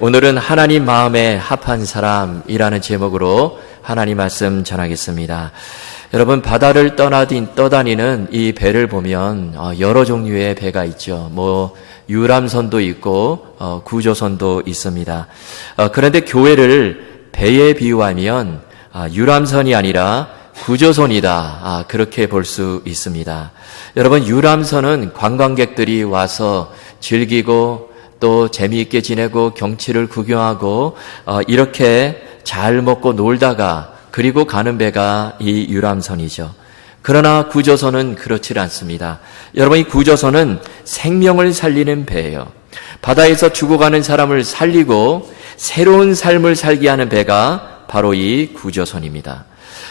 오늘은 하나님 마음에 합한 사람이라는 제목으로 하나님 말씀 전하겠습니다. 여러분, 바다를 떠다니는 이 배를 보면 여러 종류의 배가 있죠. 유람선도 있고 구조선도 있습니다. 그런데 교회를 배에 비유하면 유람선이 아니라 구조선이다, 그렇게 볼 수 있습니다. 여러분, 유람선은 관광객들이 와서 즐기고 또 재미있게 지내고 경치를 구경하고 이렇게 잘 먹고 놀다가 그리고 가는 배가 이 유람선이죠. 그러나 구조선은 그렇지 않습니다. 여러분, 이 구조선은 생명을 살리는 배예요. 바다에서 죽어가는 사람을 살리고 새로운 삶을 살게 하는 배가 바로 이 구조선입니다.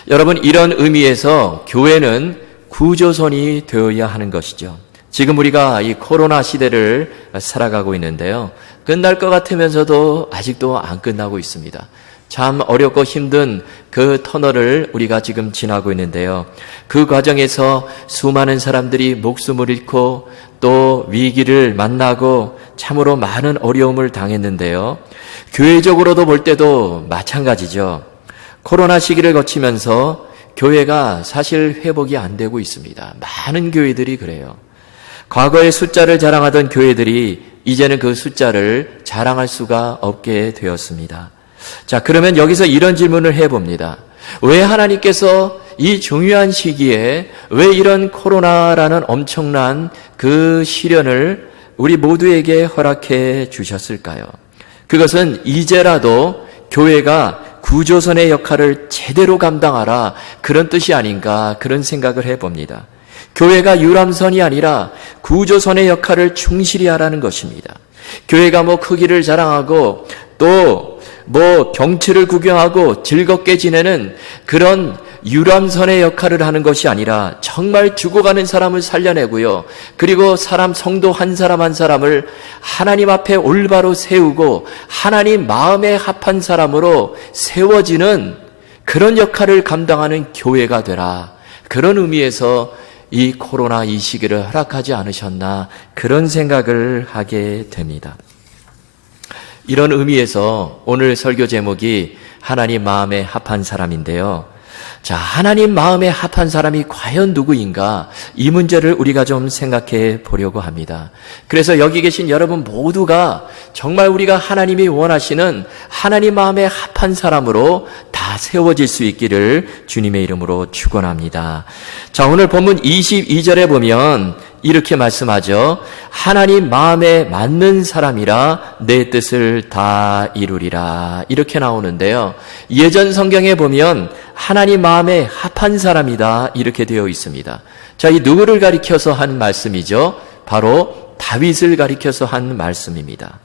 여러분, 이런 의미에서 교회는 구조선이 되어야 하는 것이죠. 지금 우리가 이 코로나 시대를 살아가고 있는데요. 끝날 것 같으면서도 아직도 안 끝나고 있습니다. 참 어렵고 힘든 그 터널을 우리가 지금 지나고 있는데요. 그 과정에서 수많은 사람들이 목숨을 잃고 또 위기를 만나고 참으로 많은 어려움을 당했는데요. 교회적으로도 볼 때도 마찬가지죠. 코로나 시기를 거치면서 교회가 사실 회복이 안 되고 있습니다. 많은 교회들이 그래요. 과거의 숫자를 자랑하던 교회들이 이제는 그 숫자를 자랑할 수가 없게 되었습니다. 자, 그러면 여기서 이런 질문을 해봅니다. 왜 하나님께서 이 중요한 시기에 왜 이런 코로나라는 엄청난 그 시련을 우리 모두에게 허락해 주셨을까요? 그것은 이제라도 교회가 구조선의 역할을 제대로 감당하라, 그런 뜻이 아닌가, 그런 생각을 해봅니다. 교회가 유람선이 아니라 구조선의 역할을 충실히 하라는 것입니다. 교회가 크기를 자랑하고 또 경치를 구경하고 즐겁게 지내는 그런 유람선의 역할을 하는 것이 아니라 정말 죽어가는 사람을 살려내고요. 그리고 성도 한 사람 한 사람을 하나님 앞에 올바로 세우고 하나님 마음에 합한 사람으로 세워지는 그런 역할을 감당하는 교회가 되라. 그런 의미에서 이 코로나 이 시기를 허락하지 않으셨나, 그런 생각을 하게 됩니다. 이런 의미에서 오늘 설교 제목이 하나님 마음에 합한 사람인데요. 자, 하나님 마음에 합한 사람이 과연 누구인가? 이 문제를 우리가 좀 생각해 보려고 합니다. 그래서 여기 계신 여러분 모두가 정말 우리가 하나님이 원하시는 하나님 마음에 합한 사람으로 다 세워질 수 있기를 주님의 이름으로 축원합니다. 자, 오늘 본문 22절에 보면 이렇게 말씀하죠. 하나님 마음에 맞는 사람이라 내 뜻을 다 이루리라, 이렇게 나오는데요. 예전 성경에 보면 하나님 마음에 합한 사람이다, 이렇게 되어 있습니다. 자, 이 누구를 가리켜서 한 말씀이죠? 바로 다윗을 가리켜서 한 말씀입니다.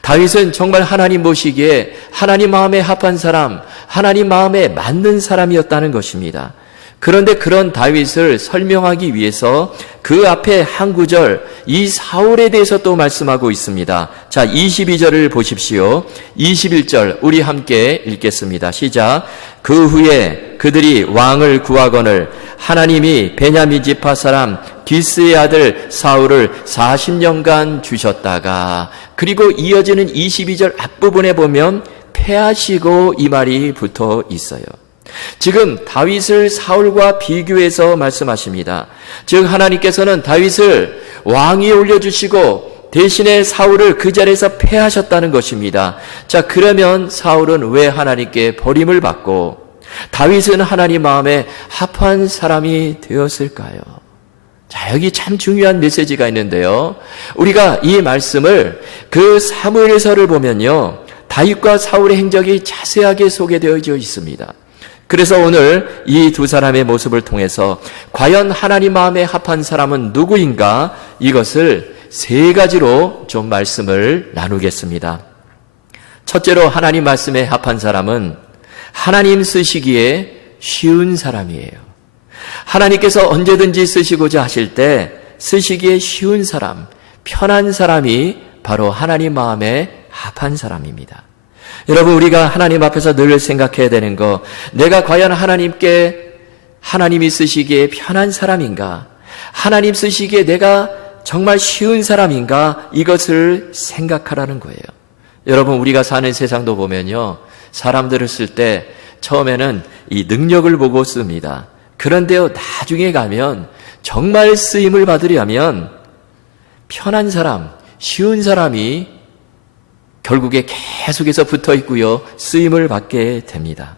다윗은 정말 하나님 보시기에 하나님 마음에 합한 사람, 하나님 마음에 맞는 사람이었다는 것입니다. 그런데 그런 다윗을 설명하기 위해서 그 앞에 한 구절, 이 사울에 대해서 또 말씀하고 있습니다. 자, 22절을 보십시오. 21절 우리 함께 읽겠습니다. 시작. 그 후에 그들이 왕을 구하거늘 하나님이 베냐민 지파 사람 기스의 아들 사울을 40년간 주셨다가, 그리고 이어지는 22절 앞부분에 보면 패하시고, 이 말이 붙어 있어요. 지금 다윗을 사울과 비교해서 말씀하십니다. 즉 하나님께서는 다윗을 왕위에 올려주시고 대신에 사울을 그 자리에서 패하셨다는 것입니다. 자, 그러면 사울은 왜 하나님께 버림을 받고 다윗은 하나님 마음에 합한 사람이 되었을까요? 자, 여기 참 중요한 메시지가 있는데요. 우리가 이 말씀을 그 사무엘서를 보면요, 다윗과 사울의 행적이 자세하게 소개되어 있습니다. 그래서 오늘 이 두 사람의 모습을 통해서 과연 하나님 마음에 합한 사람은 누구인가, 이것을 세 가지로 좀 말씀을 나누겠습니다. 첫째로 하나님 말씀에 합한 사람은 하나님 쓰시기에 쉬운 사람이에요. 하나님께서 언제든지 쓰시고자 하실 때 쓰시기에 쉬운 사람, 편한 사람이 바로 하나님 마음에 합한 사람입니다. 여러분, 우리가 하나님 앞에서 늘 생각해야 되는 거, 내가 과연 하나님이 쓰시기에 편한 사람인가? 하나님 쓰시기에 내가 정말 쉬운 사람인가? 이것을 생각하라는 거예요. 여러분, 우리가 사는 세상도 보면요, 사람들을 쓸 때 처음에는 이 능력을 보고 씁니다. 그런데요, 나중에 가면 정말 쓰임을 받으려면 편한 사람, 쉬운 사람이 결국에 계속해서 붙어 있고요, 쓰임을 받게 됩니다.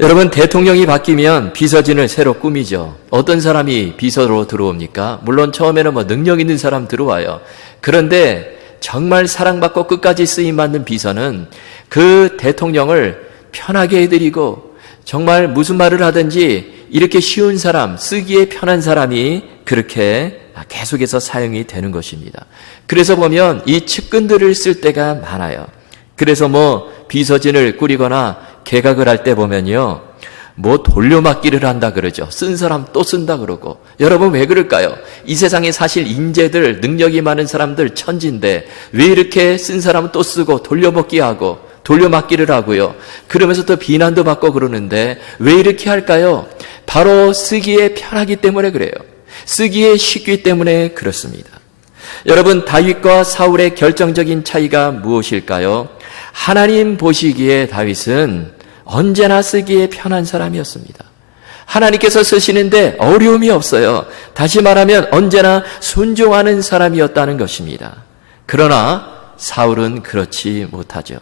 여러분, 대통령이 바뀌면 비서진을 새로 꾸미죠. 어떤 사람이 비서로 들어옵니까? 물론 처음에는 능력 있는 사람 들어와요. 그런데 정말 사랑받고 끝까지 쓰임받는 비서는 그 대통령을 편하게 해드리고 정말 무슨 말을 하든지 이렇게 쉬운 사람, 쓰기에 편한 사람이 그렇게 계속해서 사용이 되는 것입니다. 그래서 보면 이 측근들을 쓸 때가 많아요. 그래서 비서진을 꾸리거나 개각을 할 때 보면요, 돌려막기를 한다 그러죠. 쓴 사람 또 쓴다 그러고. 여러분, 왜 그럴까요? 이 세상에 사실 인재들, 능력이 많은 사람들 천지인데 왜 이렇게 쓴 사람은 또 쓰고 돌려먹기 하고 돌려막기를 하고요. 그러면서 또 비난도 받고 그러는데 왜 이렇게 할까요? 바로 쓰기에 편하기 때문에 그래요. 쓰기에 쉽기 때문에 그렇습니다. 여러분, 다윗과 사울의 결정적인 차이가 무엇일까요? 하나님 보시기에 다윗은 언제나 쓰기에 편한 사람이었습니다. 하나님께서 쓰시는데 어려움이 없어요. 다시 말하면 언제나 순종하는 사람이었다는 것입니다. 그러나 사울은 그렇지 못하죠.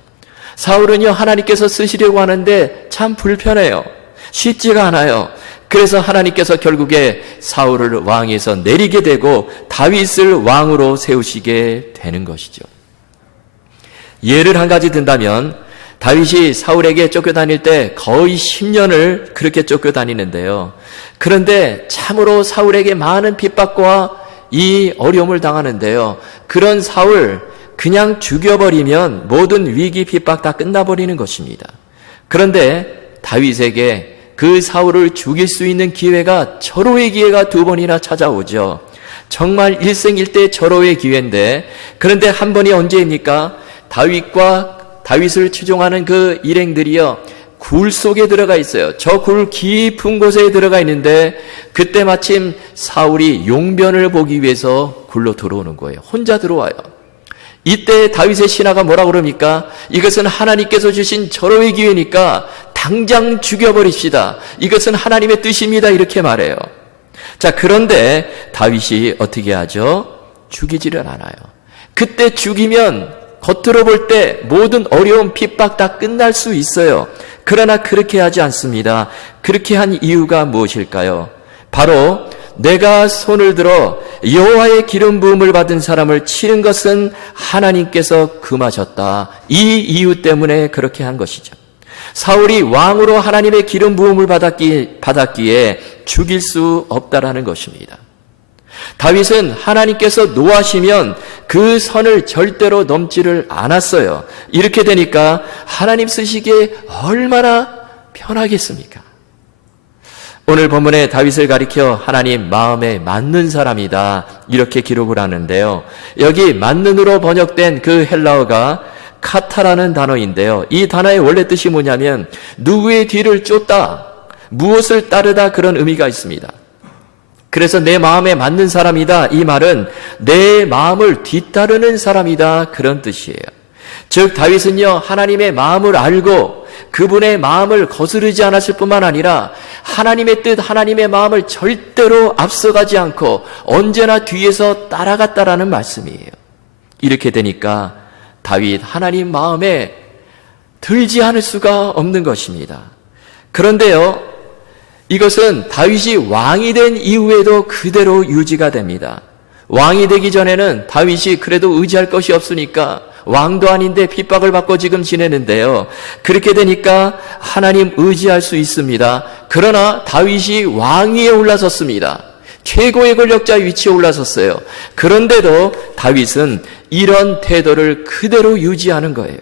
사울은요, 하나님께서 쓰시려고 하는데 참 불편해요. 쉽지가 않아요. 그래서 하나님께서 결국에 사울을 왕에서 내리게 되고 다윗을 왕으로 세우시게 되는 것이죠. 예를 한 가지 든다면 다윗이 사울에게 쫓겨다닐 때 거의 10년을 그렇게 쫓겨다니는데요. 그런데 참으로 사울에게 많은 핍박과 이 어려움을 당하는데요. 그런 사울 그냥 죽여버리면 모든 위기 핍박 다 끝나버리는 것입니다. 그런데 다윗에게 그 사울을 죽일 수 있는 기회가 절호의 기회가 2번이나 찾아오죠. 정말 일생일대 절호의 기회인데, 그런데 한 번이 언제입니까? 다윗을 추종하는 그 일행들이요, 굴 속에 들어가 있어요. 저 굴 깊은 곳에 들어가 있는데 그때 마침 사울이 용변을 보기 위해서 굴로 들어오는 거예요. 혼자 들어와요. 이때 다윗의 신하가 뭐라고 그럽니까? 이것은 하나님께서 주신 절호의 기회니까 당장 죽여버립시다. 이것은 하나님의 뜻입니다. 이렇게 말해요. 자, 그런데 다윗이 어떻게 하죠? 죽이지를 않아요. 그때 죽이면 겉으로 볼 때 모든 어려움, 핍박 다 끝날 수 있어요. 그러나 그렇게 하지 않습니다. 그렇게 한 이유가 무엇일까요? 바로 내가 손을 들어 여호와의 기름 부음을 받은 사람을 치는 것은 하나님께서 금하셨다. 이 이유 때문에 그렇게 한 것이죠. 사울이 왕으로 하나님의 기름 부음을 받았기에 죽일 수 없다라는 것입니다. 다윗은 하나님께서 노하시면 그 선을 절대로 넘지를 않았어요. 이렇게 되니까 하나님 쓰시기에 얼마나 편하겠습니까? 오늘 본문에 다윗을 가리켜 하나님 마음에 맞는 사람이다, 이렇게 기록을 하는데요. 여기 맞는으로 번역된 그 헬라어가 카타라는 단어인데요. 이 단어의 원래 뜻이 뭐냐면 누구의 뒤를 쫓다, 무엇을 따르다, 그런 의미가 있습니다. 그래서 내 마음에 맞는 사람이다, 이 말은 내 마음을 뒤따르는 사람이다, 그런 뜻이에요. 즉 다윗은요, 하나님의 마음을 알고 그분의 마음을 거스르지 않았을 뿐만 아니라 하나님의 뜻, 하나님의 마음을 절대로 앞서가지 않고 언제나 뒤에서 따라갔다라는 말씀이에요. 이렇게 되니까 다윗 하나님 마음에 들지 않을 수가 없는 것입니다. 그런데요, 이것은 다윗이 왕이 된 이후에도 그대로 유지가 됩니다. 왕이 되기 전에는 다윗이 그래도 의지할 것이 없으니까 왕도 아닌데 핍박을 받고 지금 지내는데요. 그렇게 되니까 하나님 의지할 수 있습니다. 그러나 다윗이 왕위에 올라섰습니다. 최고의 권력자 위치에 올라섰어요. 그런데도 다윗은 이런 태도를 그대로 유지하는 거예요.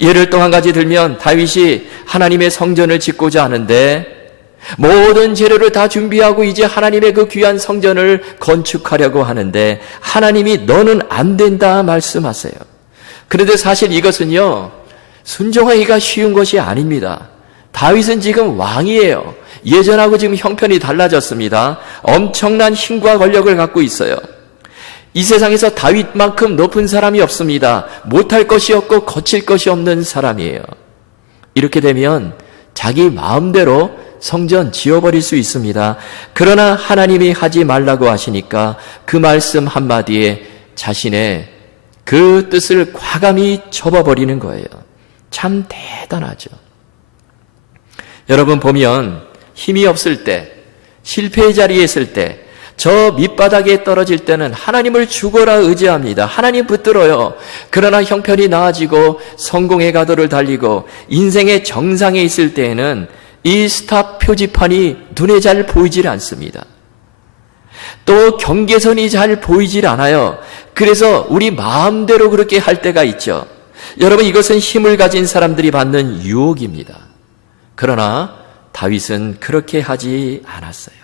예를 또 한 가지 들면 다윗이 하나님의 성전을 짓고자 하는데 모든 재료를 다 준비하고 이제 하나님의 그 귀한 성전을 건축하려고 하는데 하나님이 너는 안 된다 말씀하세요. 그런데 사실 이것은요, 순종하기가 쉬운 것이 아닙니다. 다윗은 지금 왕이에요. 예전하고 지금 형편이 달라졌습니다. 엄청난 힘과 권력을 갖고 있어요. 이 세상에서 다윗만큼 높은 사람이 없습니다. 못할 것이 없고 거칠 것이 없는 사람이에요. 이렇게 되면 자기 마음대로 성전 지어버릴 수 있습니다. 그러나 하나님이 하지 말라고 하시니까 그 말씀 한마디에 자신의 그 뜻을 과감히 접어버리는 거예요. 참 대단하죠. 여러분 보면 힘이 없을 때, 실패의 자리에 있을 때, 저 밑바닥에 떨어질 때는 하나님을 죽어라 의지합니다. 하나님 붙들어요. 그러나 형편이 나아지고 성공의 가도를 달리고 인생의 정상에 있을 때에는 이 스탑 표지판이 눈에 잘 보이질 않습니다. 또 경계선이 잘 보이질 않아요. 그래서 우리 마음대로 그렇게 할 때가 있죠. 여러분, 이것은 힘을 가진 사람들이 받는 유혹입니다. 그러나 다윗은 그렇게 하지 않았어요.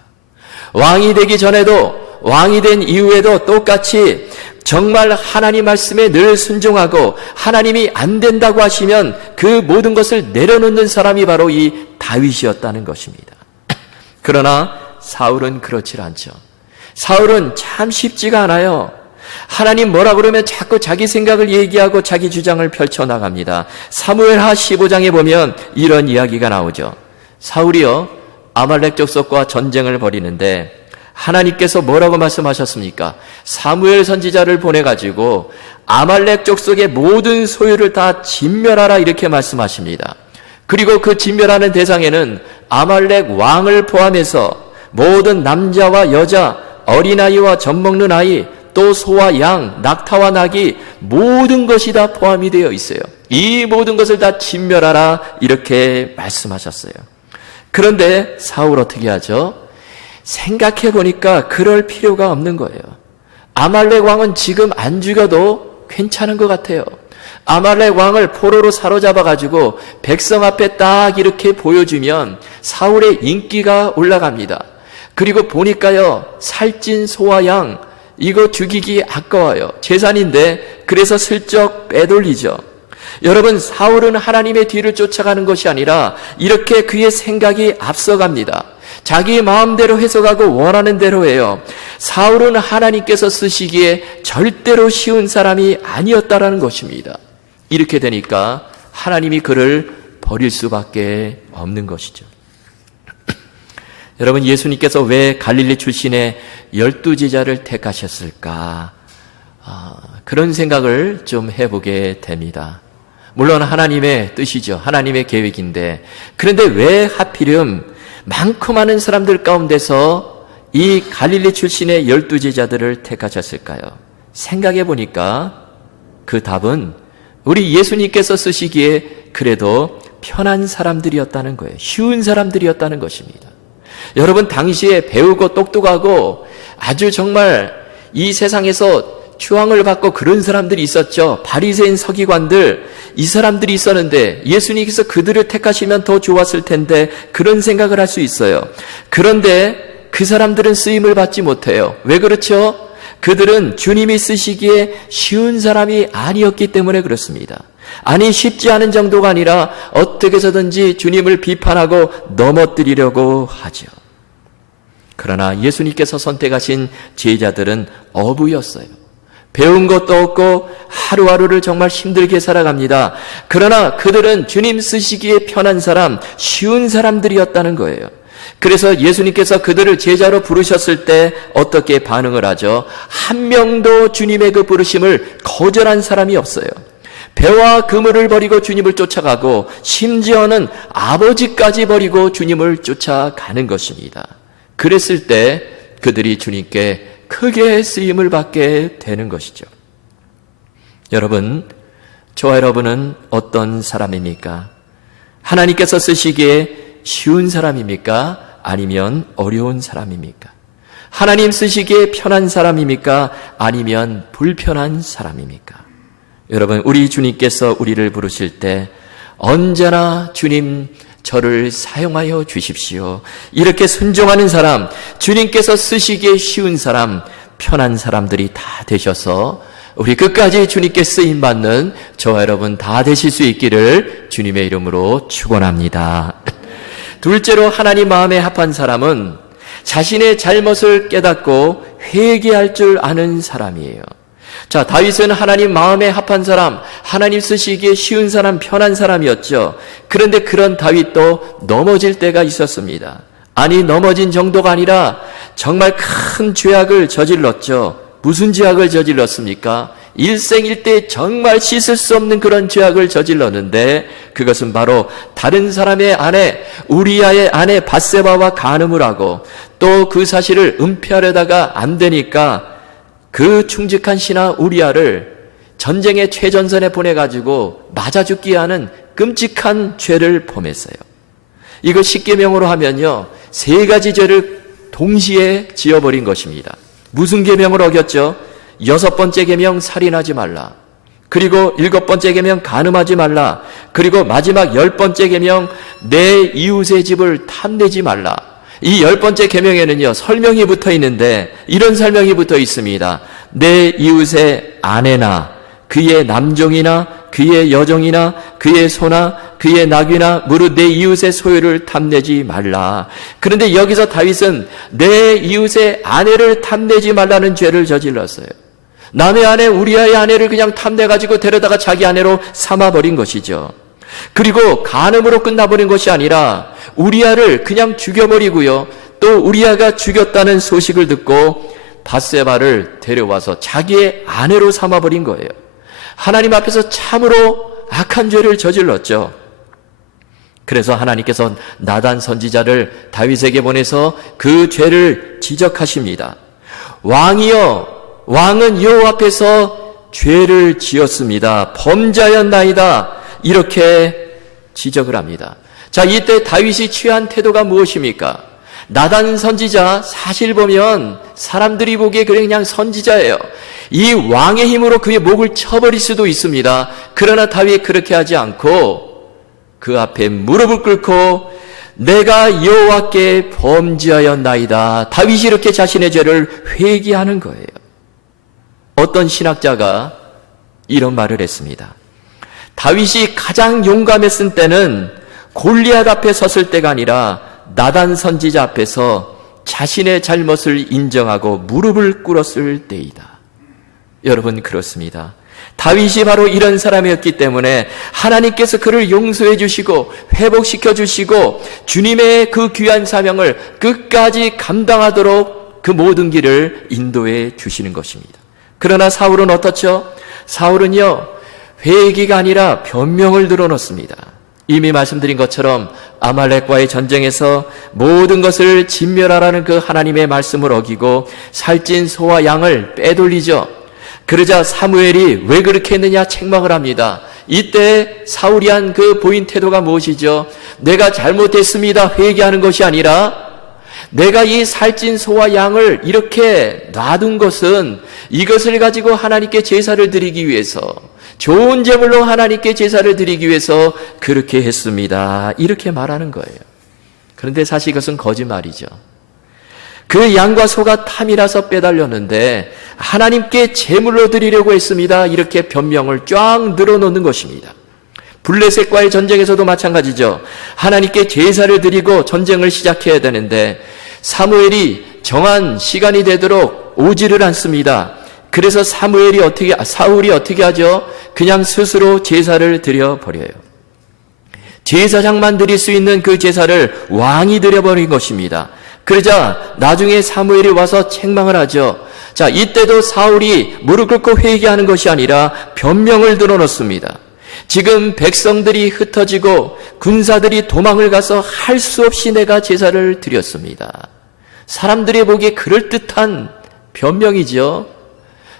왕이 되기 전에도 왕이 된 이후에도 똑같이 정말 하나님 말씀에 늘 순종하고 하나님이 안 된다고 하시면 그 모든 것을 내려놓는 사람이 바로 이 다윗이었다는 것입니다. 그러나 사울은 그렇지 않죠. 사울은 참 쉽지가 않아요. 하나님 뭐라 그러면 자꾸 자기 생각을 얘기하고 자기 주장을 펼쳐나갑니다. 사무엘하 15장에 보면 이런 이야기가 나오죠. 사울이요, 아말렉 족속과 전쟁을 벌이는데 하나님께서 뭐라고 말씀하셨습니까? 사무엘 선지자를 보내가지고 아말렉 족속의 모든 소유를 다 진멸하라 이렇게 말씀하십니다. 그리고 그 진멸하는 대상에는 아말렉 왕을 포함해서 모든 남자와 여자, 어린아이와 젖먹는 아이, 또 소와 양, 낙타와 낙이 모든 것이 다 포함이 되어 있어요. 이 모든 것을 다 진멸하라 이렇게 말씀하셨어요. 그런데 사울 어떻게 하죠? 생각해 보니까 그럴 필요가 없는 거예요. 아말렉 왕은 지금 안 죽여도 괜찮은 것 같아요. 아말렉 왕을 포로로 사로잡아가지고 백성 앞에 딱 이렇게 보여주면 사울의 인기가 올라갑니다. 그리고 보니까요, 살찐 소와 양, 이거 죽이기 아까워요. 재산인데 그래서 슬쩍 빼돌리죠. 여러분, 사울은 하나님의 뒤를 쫓아가는 것이 아니라 이렇게 그의 생각이 앞서갑니다. 자기 마음대로 해석하고 원하는 대로 해요. 사울은 하나님께서 쓰시기에 절대로 쉬운 사람이 아니었다라는 것입니다. 이렇게 되니까 하나님이 그를 버릴 수밖에 없는 것이죠. 여러분, 예수님께서 왜 갈릴리 출신의 12제자를 택하셨을까? 그런 생각을 좀 해보게 됩니다. 물론 하나님의 뜻이죠. 하나님의 계획인데, 그런데 왜 하필이면 많고 많은 사람들 가운데서 이 갈릴리 출신의 12제자들을 택하셨을까요? 생각해 보니까 그 답은 우리 예수님께서 쓰시기에 그래도 편한 사람들이었다는 거예요. 쉬운 사람들이었다는 것입니다. 여러분, 당시에 배우고 똑똑하고 아주 정말 이 세상에서 추앙을 받고 그런 사람들이 있었죠. 바리새인 서기관들, 이 사람들이 있었는데 예수님께서 그들을 택하시면 더 좋았을 텐데 그런 생각을 할 수 있어요. 그런데 그 사람들은 쓰임을 받지 못해요. 왜 그렇죠? 그들은 주님이 쓰시기에 쉬운 사람이 아니었기 때문에 그렇습니다. 아니, 쉽지 않은 정도가 아니라 어떻게 해서든지 주님을 비판하고 넘어뜨리려고 하죠. 그러나 예수님께서 선택하신 제자들은 어부였어요. 배운 것도 없고 하루하루를 정말 힘들게 살아갑니다. 그러나 그들은 주님 쓰시기에 편한 사람, 쉬운 사람들이었다는 거예요. 그래서 예수님께서 그들을 제자로 부르셨을 때 어떻게 반응을 하죠? 한 명도 주님의 그 부르심을 거절한 사람이 없어요. 배와 그물을 버리고 주님을 쫓아가고 심지어는 아버지까지 버리고 주님을 쫓아가는 것입니다. 그랬을 때 그들이 주님께 크게 쓰임을 받게 되는 것이죠. 여러분, 저와 여러분은 어떤 사람입니까? 하나님께서 쓰시기에 쉬운 사람입니까? 아니면 어려운 사람입니까? 하나님 쓰시기에 편한 사람입니까? 아니면 불편한 사람입니까? 여러분, 우리 주님께서 우리를 부르실 때 언제나 주님 저를 사용하여 주십시오. 이렇게 순종하는 사람, 주님께서 쓰시기에 쉬운 사람, 편한 사람들이 다 되셔서 우리 끝까지 주님께 쓰임받는 저와 여러분 다 되실 수 있기를 주님의 이름으로 축원합니다. 둘째로 하나님 마음에 합한 사람은 자신의 잘못을 깨닫고 회개할 줄 아는 사람이에요. 자, 다윗은 하나님 마음에 합한 사람, 하나님 쓰시기에 쉬운 사람, 편한 사람이었죠. 그런데 그런 다윗도 넘어질 때가 있었습니다. 아니, 넘어진 정도가 아니라 정말 큰 죄악을 저질렀죠. 무슨 죄악을 저질렀습니까? 일생일대 정말 씻을 수 없는 그런 죄악을 저질렀는데, 그것은 바로 다른 사람의 아내, 우리아의 아내 밧세바와 간음을 하고, 또 그 사실을 은폐하려다가 안 되니까 그 충직한 신하 우리아를 전쟁의 최전선에 보내가지고 맞아 죽게 하는 끔찍한 죄를 범했어요. 이거 십계명으로 하면요, 3가지 죄를 동시에 지어버린 것입니다. 무슨 계명을 어겼죠? 6번째 계명 살인하지 말라. 그리고 7번째 계명 간음하지 말라. 그리고 마지막 10번째 계명 내 이웃의 집을 탐내지 말라. 이 10번째 계명에는요, 설명이 붙어 있는데 이런 설명이 붙어 있습니다. 내 이웃의 아내나 그의 남종이나 그의 여종이나 그의 소나 그의 낙이나 무릇 내 이웃의 소유를 탐내지 말라. 그런데 여기서 다윗은 내 이웃의 아내를 탐내지 말라는 죄를 저질렀어요. 남의 아내, 우리아의 아내를 그냥 탐내가지고 데려다가 자기 아내로 삼아버린 것이죠. 그리고 간음으로 끝나버린 것이 아니라 우리아를 그냥 죽여버리고요. 또 우리아가 죽였다는 소식을 듣고 밧세바를 데려와서 자기의 아내로 삼아버린 거예요. 하나님 앞에서 참으로 악한 죄를 저질렀죠. 그래서 하나님께서 나단 선지자를 다윗에게 보내서 그 죄를 지적하십니다. 왕은 여호와 앞에서 죄를 지었습니다. 범죄하였나이다. 이렇게 지적을 합니다. 자, 이때 다윗이 취한 태도가 무엇입니까? 나단 선지자, 사실 보면 사람들이 보기에 그냥 선지자예요. 이 왕의 힘으로 그의 목을 쳐버릴 수도 있습니다. 그러나 다윗이 그렇게 하지 않고 그 앞에 무릎을 꿇고 내가 여호와께 범죄하였나이다. 다윗이 이렇게 자신의 죄를 회개하는 거예요. 어떤 신학자가 이런 말을 했습니다. 다윗이 가장 용감했을 때는 골리앗 앞에 섰을 때가 아니라 나단 선지자 앞에서 자신의 잘못을 인정하고 무릎을 꿇었을 때이다. 여러분, 그렇습니다. 다윗이 바로 이런 사람이었기 때문에 하나님께서 그를 용서해 주시고 회복시켜 주시고 주님의 그 귀한 사명을 끝까지 감당하도록 그 모든 길을 인도해 주시는 것입니다. 그러나 사울은 어떻죠? 사울은요, 회개가 아니라 변명을 늘어놓습니다. 이미 말씀드린 것처럼 아말렉과의 전쟁에서 모든 것을 진멸하라는 그 하나님의 말씀을 어기고 살찐 소와 양을 빼돌리죠. 그러자 사무엘이 왜 그렇게 했느냐 책망을 합니다. 이때 사울이 한 그 보인 태도가 무엇이죠? 내가 잘못했습니다. 회개하는 것이 아니라 내가 이 살찐 소와 양을 이렇게 놔둔 것은 이것을 가지고 하나님께 제사를 드리기 위해서, 좋은 제물로 하나님께 제사를 드리기 위해서 그렇게 했습니다. 이렇게 말하는 거예요. 그런데 사실 이것은 거짓말이죠. 그 양과 소가 탐이라서 빼달렸는데 하나님께 제물로 드리려고 했습니다. 이렇게 변명을 쫙 늘어놓는 것입니다. 블레셋과의 전쟁에서도 마찬가지죠. 하나님께 제사를 드리고 전쟁을 시작해야 되는데 사무엘이 정한 시간이 되도록 오지를 않습니다. 그래서 사울이 어떻게 하죠? 그냥 스스로 제사를 드려버려요. 제사장만 드릴 수 있는 그 제사를 왕이 드려버린 것입니다. 그러자 나중에 사무엘이 와서 책망을 하죠. 자, 이때도 사울이 무릎 꿇고 회개하는 것이 아니라 변명을 늘어놓습니다. 지금 백성들이 흩어지고 군사들이 도망을 가서 할 수 없이 내가 제사를 드렸습니다. 사람들이 보기에 그럴듯한 변명이죠.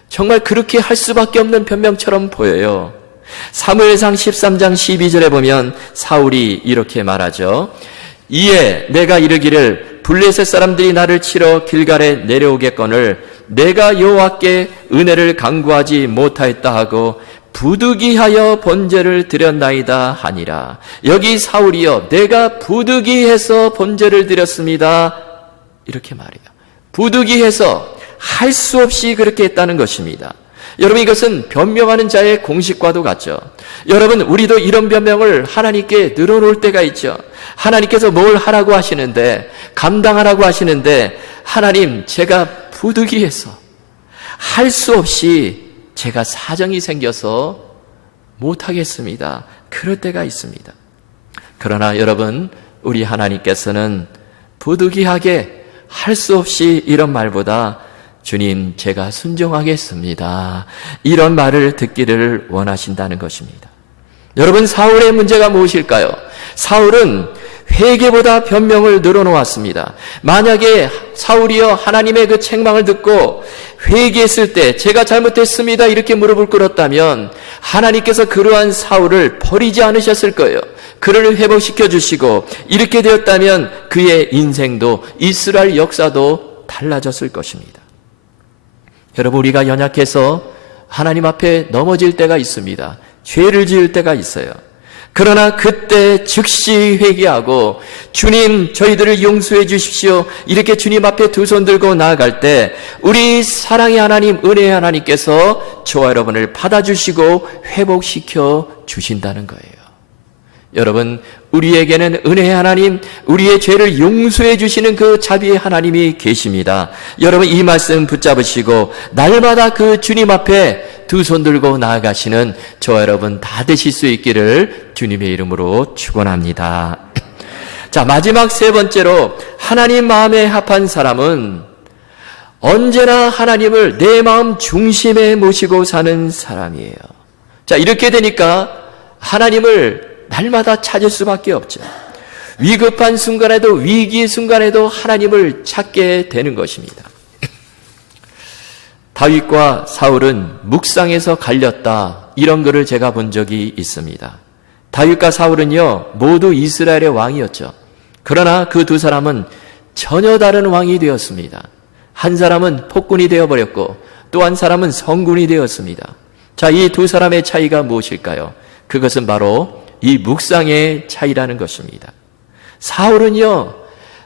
정말 그렇게 할 수밖에 없는 변명처럼 보여요. 사무엘상 13장 12절에 보면 사울이 이렇게 말하죠. 이에 내가 이르기를 블레셋 사람들이 나를 치러 길갈에 내려오겠거늘 내가 여호와께 은혜를 간구하지 못하였다 하고 부득이하여 번제를 드렸나이다 하니라. 여기 사울이요, 내가 부득이해서 번제를 드렸습니다. 이렇게 말해요. 부득이해서 할 수 없이 그렇게 했다는 것입니다. 여러분, 이것은 변명하는 자의 공식과도 같죠. 여러분, 우리도 이런 변명을 하나님께 늘어놓을 때가 있죠. 하나님께서 뭘 하라고 하시는데, 감당하라고 하시는데, 하나님, 제가 부득이해서 할 수 없이 제가 사정이 생겨서 못하겠습니다. 그럴 때가 있습니다. 그러나 여러분, 우리 하나님께서는 부득이하게 할 수 없이 이런 말보다 주님, 제가 순종하겠습니다, 이런 말을 듣기를 원하신다는 것입니다. 여러분, 사울의 문제가 무엇일까요? 사울은 회개보다 변명을 늘어놓았습니다. 만약에 사울이여 하나님의 그 책망을 듣고 회개했을 때 제가 잘못했습니다 이렇게 무릎을 꿇었다면 하나님께서 그러한 사울을 버리지 않으셨을 거예요. 그를 회복시켜 주시고 이렇게 되었다면 그의 인생도 이스라엘 역사도 달라졌을 것입니다. 여러분, 우리가 연약해서 하나님 앞에 넘어질 때가 있습니다. 죄를 지을 때가 있어요. 그러나 그때 즉시 회개하고 주님, 저희들을 용서해 주십시오 이렇게 주님 앞에 두 손 들고 나아갈 때 우리 사랑의 하나님, 은혜의 하나님께서 저와 여러분을 받아주시고 회복시켜 주신다는 거예요. 여러분, 우리에게는 은혜의 하나님, 우리의 죄를 용서해 주시는 그 자비의 하나님이 계십니다. 여러분, 이 말씀 붙잡으시고 날마다 그 주님 앞에 두 손 들고 나아가시는 저와 여러분 다 되실 수 있기를 주님의 이름으로 축원합니다. 자, 마지막 세 번째로 하나님 마음에 합한 사람은 언제나 하나님을 내 마음 중심에 모시고 사는 사람이에요. 자, 이렇게 되니까 하나님을 날마다 찾을 수밖에 없죠. 위급한 순간에도, 위기의 순간에도 하나님을 찾게 되는 것입니다. 다윗과 사울은 묵상에서 갈렸다, 이런 글을 제가 본 적이 있습니다. 다윗과 사울은요 모두 이스라엘의 왕이었죠. 그러나 그 두 사람은 전혀 다른 왕이 되었습니다. 한 사람은 폭군이 되어버렸고 또 한 사람은 성군이 되었습니다. 자, 이 두 사람의 차이가 무엇일까요? 그것은 바로 이 묵상의 차이라는 것입니다. 사울은요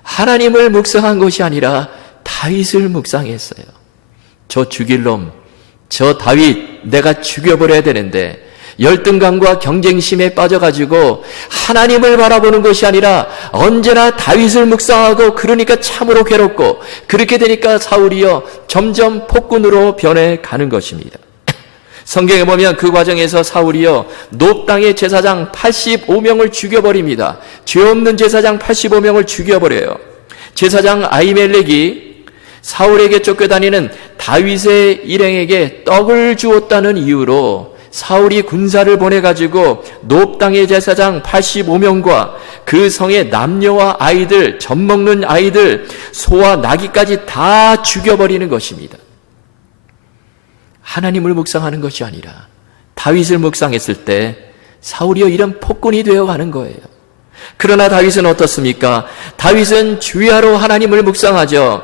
하나님을 묵상한 것이 아니라 다윗을 묵상했어요. 저 죽일 놈, 저 다윗 내가 죽여버려야 되는데 열등감과 경쟁심에 빠져가지고 하나님을 바라보는 것이 아니라 언제나 다윗을 묵상하고, 그러니까 참으로 괴롭고, 그렇게 되니까 사울이요 점점 폭군으로 변해가는 것입니다. 성경에 보면 그 과정에서 사울이요 놉 땅의 제사장 85명을 죽여버립니다. 죄 없는 제사장 85명을 죽여버려요. 제사장 아히멜렉이 사울에게 쫓겨다니는 다윗의 일행에게 떡을 주었다는 이유로 사울이 군사를 보내가지고 놉 땅의 제사장 85명과 그 성의 남녀와 아이들, 젖먹는 아이들, 소와 나귀까지 다 죽여버리는 것입니다. 하나님을 묵상하는 것이 아니라 다윗을 묵상했을 때 사울이요 이런 폭군이 되어가는 거예요. 그러나 다윗은 어떻습니까? 다윗은 주야로 하나님을 묵상하죠.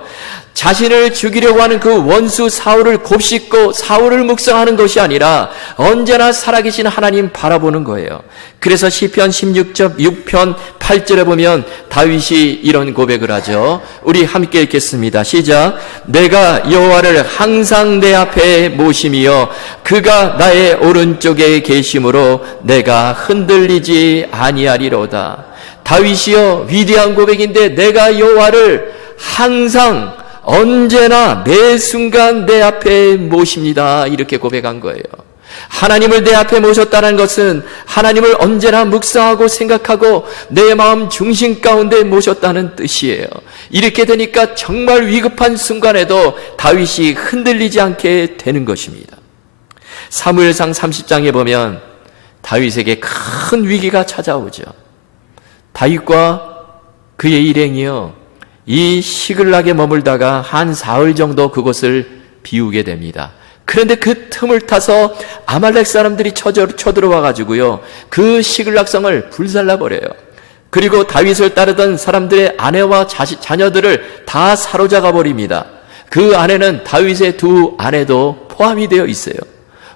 자신을 죽이려고 하는 그 원수 사울을 곱씹고 사울을 묵상하는 것이 아니라 언제나 살아계신 하나님 바라보는 거예요. 그래서 시편 16편 6편 8절에 보면 다윗이 이런 고백을 하죠. 우리 함께 읽겠습니다. 시작. 내가 여호와를 항상 내 앞에 모심이여 그가 나의 오른쪽에 계심으로 내가 흔들리지 아니하리로다. 다윗이여 위대한 고백인데 내가 여호와를 항상 언제나 매 순간 내 앞에 모십니다. 이렇게 고백한 거예요. 하나님을 내 앞에 모셨다는 것은 하나님을 언제나 묵상하고 생각하고 내 마음 중심 가운데 모셨다는 뜻이에요. 이렇게 되니까 정말 위급한 순간에도 다윗이 흔들리지 않게 되는 것입니다. 사무엘상 30장에 보면 다윗에게 큰 위기가 찾아오죠. 다윗과 그의 일행이요 이 시글락에 머물다가 한 사흘 정도 그곳을 비우게 됩니다. 그런데 그 틈을 타서 아말렉 사람들이 쳐들어와 가지고요 그 시글락성을 불살라버려요. 그리고 다윗을 따르던 사람들의 아내와 자녀들을 다 사로잡아 버립니다. 그 안에는 다윗의 두 아내도 포함이 되어 있어요.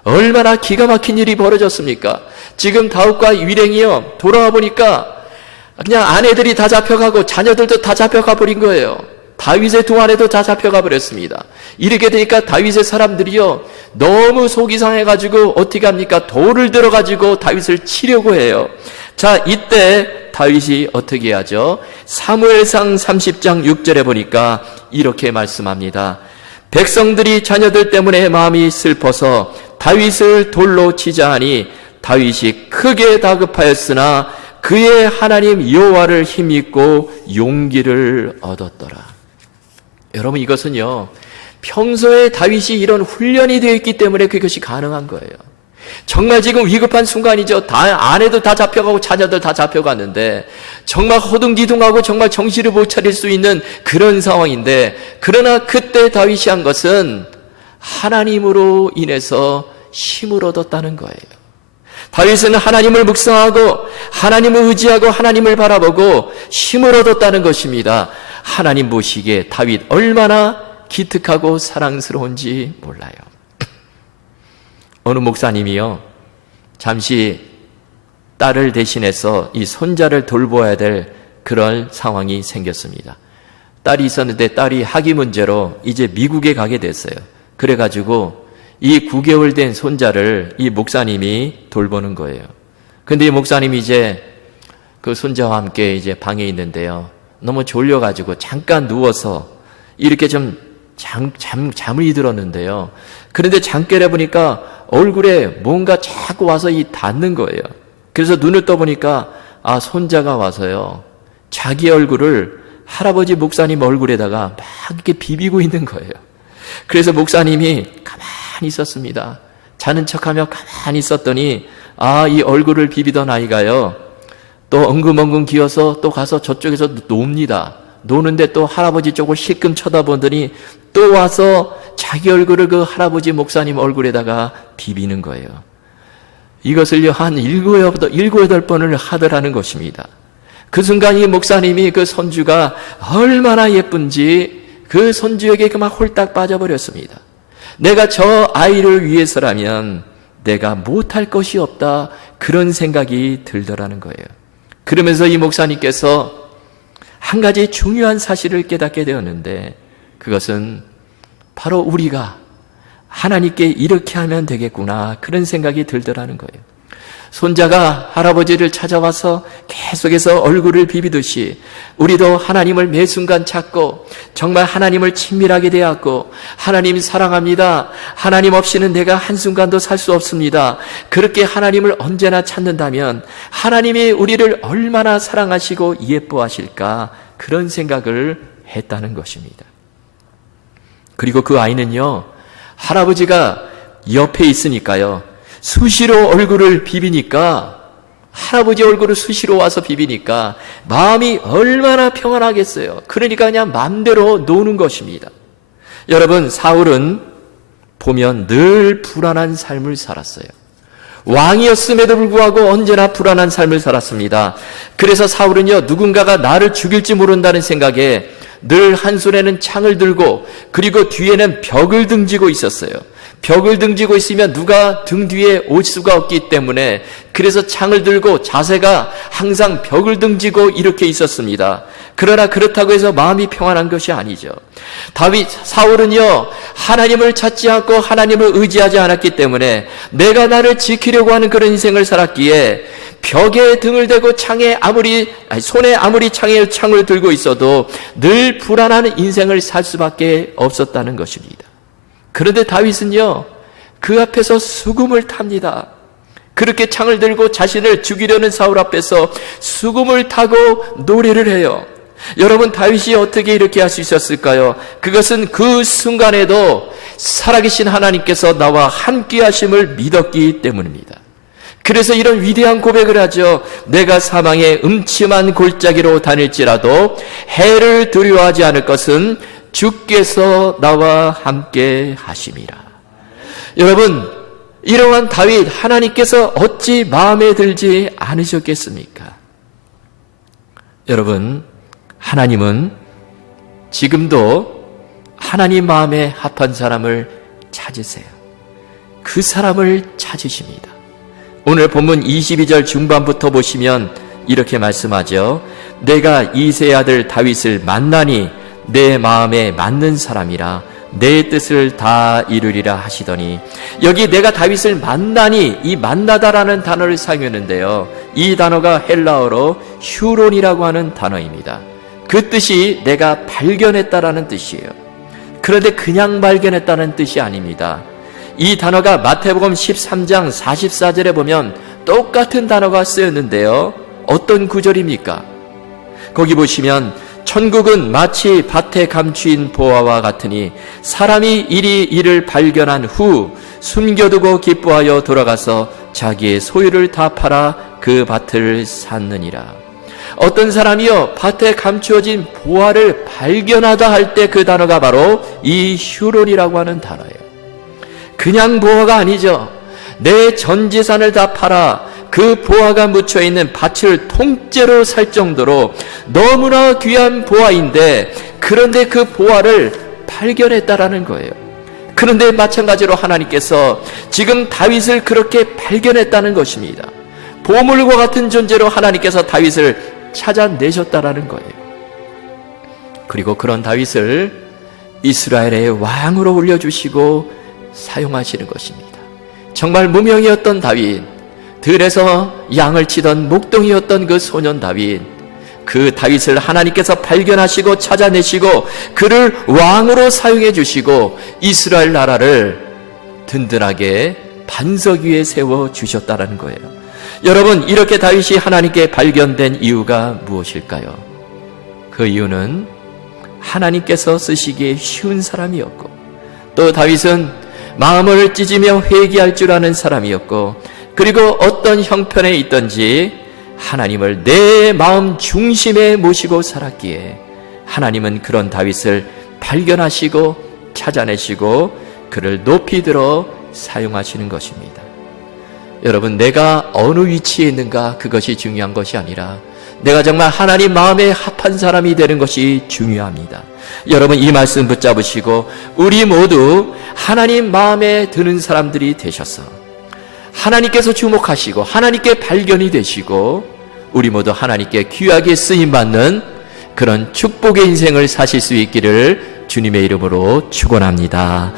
얼마나 기가 막힌 일이 벌어졌습니까? 지금 다윗과 일행이요 돌아와 보니까 그냥 아내들이 다 잡혀가고 자녀들도 다 잡혀가 버린 거예요. 다윗의 두 아내도 다 잡혀가 버렸습니다. 이렇게 되니까 다윗의 사람들이요, 너무 속이 상해가지고 어떻게 합니까? 돌을 들어가지고 다윗을 치려고 해요. 자, 이때 다윗이 어떻게 하죠? 사무엘상 30장 6절에 보니까 이렇게 말씀합니다. 백성들이 자녀들 때문에 마음이 슬퍼서 다윗을 돌로 치자 하니 다윗이 크게 다급하였으나 그의 하나님 여호와를 힘입고 용기를 얻었더라. 여러분, 이것은요, 평소에 다윗이 이런 훈련이 되어 있기 때문에 그것이 가능한 거예요. 정말 지금 위급한 순간이죠. 아내도 다 잡혀가고 자녀들 다 잡혀갔는데 정말 허둥지둥하고 정말 정신을 못 차릴 수 있는 그런 상황인데, 그러나 그때 다윗이 한 것은 하나님으로 인해서 힘을 얻었다는 거예요. 다윗은 하나님을 묵상하고 하나님을 의지하고 하나님을 바라보고 힘을 얻었다는 것입니다. 하나님 보시기에 다윗 얼마나 기특하고 사랑스러운지 몰라요. 어느 목사님이요, 잠시 딸을 대신해서 이 손자를 돌보아야 될 그런 상황이 생겼습니다. 딸이 있었는데 딸이 학위 문제로 이제 미국에 가게 됐어요. 그래가지고 이 9개월 된 손자를 이 목사님이 돌보는 거예요. 근데 이 목사님이 이제 그 손자와 함께 이제 방에 있는데요, 너무 졸려가지고 잠깐 누워서 이렇게 좀 잠이 들었는데요. 그런데 잠 깨려보니까 얼굴에 뭔가 자꾸 와서 닿는 거예요. 그래서 눈을 떠보니까 손자가 와서요, 자기 얼굴을 할아버지 목사님 얼굴에다가 막 이렇게 비비고 있는 거예요. 그래서 목사님이 가만히 있었습니다. 자는 척하며 가만히 있었더니 이 얼굴을 비비던 아이가요, 또 엉금엉금 기어서 또 가서 저쪽에서 놉니다. 노는데 또 할아버지 쪽을 실끔 쳐다보더니 또 와서 자기 얼굴을 그 할아버지 목사님 얼굴에다가 비비는 거예요. 이것을요, 한 7, 8번을 하더라는 것입니다. 그 순간 이 목사님이 그 손주가 얼마나 예쁜지 그 손주에게 그만 홀딱 빠져버렸습니다. 내가 저 아이를 위해서라면 내가 못할 것이 없다, 그런 생각이 들더라는 거예요. 그러면서 이 목사님께서 한 가지 중요한 사실을 깨닫게 되었는데, 그것은 바로 우리가 하나님께 이렇게 하면 되겠구나, 그런 생각이 들더라는 거예요. 손자가 할아버지를 찾아와서 계속해서 얼굴을 비비듯이 우리도 하나님을 매 순간 찾고 정말 하나님을 친밀하게 대하고, 하나님 사랑합니다, 하나님 없이는 내가 한순간도 살 수 없습니다, 그렇게 하나님을 언제나 찾는다면 하나님이 우리를 얼마나 사랑하시고 예뻐하실까, 그런 생각을 했다는 것입니다. 그리고 그 아이는요, 할아버지가 옆에 있으니까요, 수시로 얼굴을 비비니까, 할아버지 얼굴을 수시로 와서 비비니까 마음이 얼마나 평안하겠어요. 그러니까 그냥 마음대로 노는 것입니다. 여러분, 사울은 보면 늘 불안한 삶을 살았어요. 왕이었음에도 불구하고 언제나 불안한 삶을 살았습니다. 그래서 사울은요, 누군가가 나를 죽일지 모른다는 생각에 늘 한 손에는 창을 들고 그리고 뒤에는 벽을 등지고 있었어요. 벽을 등지고 있으면 누가 등 뒤에 올 수가 없기 때문에, 그래서 창을 들고 자세가 항상 벽을 등지고 이렇게 있었습니다. 그러나 그렇다고 해서 마음이 평안한 것이 아니죠. 사울은요, 하나님을 찾지 않고 하나님을 의지하지 않았기 때문에 내가 나를 지키려고 하는 그런 인생을 살았기에 벽에 등을 대고 손에 아무리 창을 들고 있어도 늘 불안한 인생을 살 수밖에 없었다는 것입니다. 그런데 다윗은요, 그 앞에서 수금을 탑니다. 그렇게 창을 들고 자신을 죽이려는 사울 앞에서 수금을 타고 노래를 해요. 여러분, 다윗이 어떻게 이렇게 할 수 있었을까요? 그것은 그 순간에도 살아계신 하나님께서 나와 함께 하심을 믿었기 때문입니다. 그래서 이런 위대한 고백을 하죠. 내가 사망의 음침한 골짜기로 다닐지라도 해를 두려워하지 않을 것은 주께서 나와 함께 하심이라. 여러분, 이러한 다윗, 하나님께서 어찌 마음에 들지 않으셨겠습니까? 여러분, 하나님은 지금도 하나님 마음에 합한 사람을 찾으세요. 그 사람을 찾으십니다. 오늘 본문 22절 중반부터 보시면 이렇게 말씀하죠. 내가 이새의 아들 다윗을 만나니 내 마음에 맞는 사람이라 내 뜻을 다 이루리라 하시더니, 여기 내가 다윗을 만나니, 이 만나다라는 단어를 사용했는데요, 이 단어가 헬라어로 휴론이라고 하는 단어입니다. 그 뜻이 내가 발견했다라는 뜻이에요. 그런데 그냥 발견했다는 뜻이 아닙니다. 이 단어가 마태복음 13장 44절에 보면 똑같은 단어가 쓰였는데요, 어떤 구절입니까? 거기 보시면 천국은 마치 밭에 감추인 보화와 같으니 사람이 이리 이를 발견한 후 숨겨두고 기뻐하여 돌아가서 자기의 소유를 다 팔아 그 밭을 샀느니라. 어떤 사람이요, 밭에 감추어진 보화를 발견하다 할 때 그 단어가 바로 이 휴론이라고 하는 단어예요. 그냥 보화가 아니죠. 내 전 재산을 다 팔아 그 보화가 묻혀있는 밭을 통째로 살 정도로 너무나 귀한 보화인데, 그런데 그 보화를 발견했다라는 거예요. 그런데 마찬가지로 하나님께서 지금 다윗을 그렇게 발견했다는 것입니다. 보물과 같은 존재로 하나님께서 다윗을 찾아내셨다라는 거예요. 그리고 그런 다윗을 이스라엘의 왕으로 올려주시고 사용하시는 것입니다. 정말 무명이었던 다윗, 들에서 양을 치던 목동이었던 그 소년 다윗, 그 다윗을 하나님께서 발견하시고 찾아내시고 그를 왕으로 사용해 주시고 이스라엘 나라를 든든하게 반석 위에 세워 주셨다는 거예요. 여러분, 이렇게 다윗이 하나님께 발견된 이유가 무엇일까요? 그 이유는 하나님께서 쓰시기에 쉬운 사람이었고, 또 다윗은 마음을 찢으며 회개할 줄 아는 사람이었고, 그리고 어떤 형편에 있든지 하나님을 내 마음 중심에 모시고 살았기에 하나님은 그런 다윗을 발견하시고 찾아내시고 그를 높이 들어 사용하시는 것입니다. 여러분, 내가 어느 위치에 있는가, 그것이 중요한 것이 아니라 내가 정말 하나님 마음에 합한 사람이 되는 것이 중요합니다. 여러분, 이 말씀 붙잡으시고 우리 모두 하나님 마음에 드는 사람들이 되셔서 하나님께서 주목하시고 하나님께 발견이 되시고 우리 모두 하나님께 귀하게 쓰임받는 그런 축복의 인생을 사실 수 있기를 주님의 이름으로 축원합니다.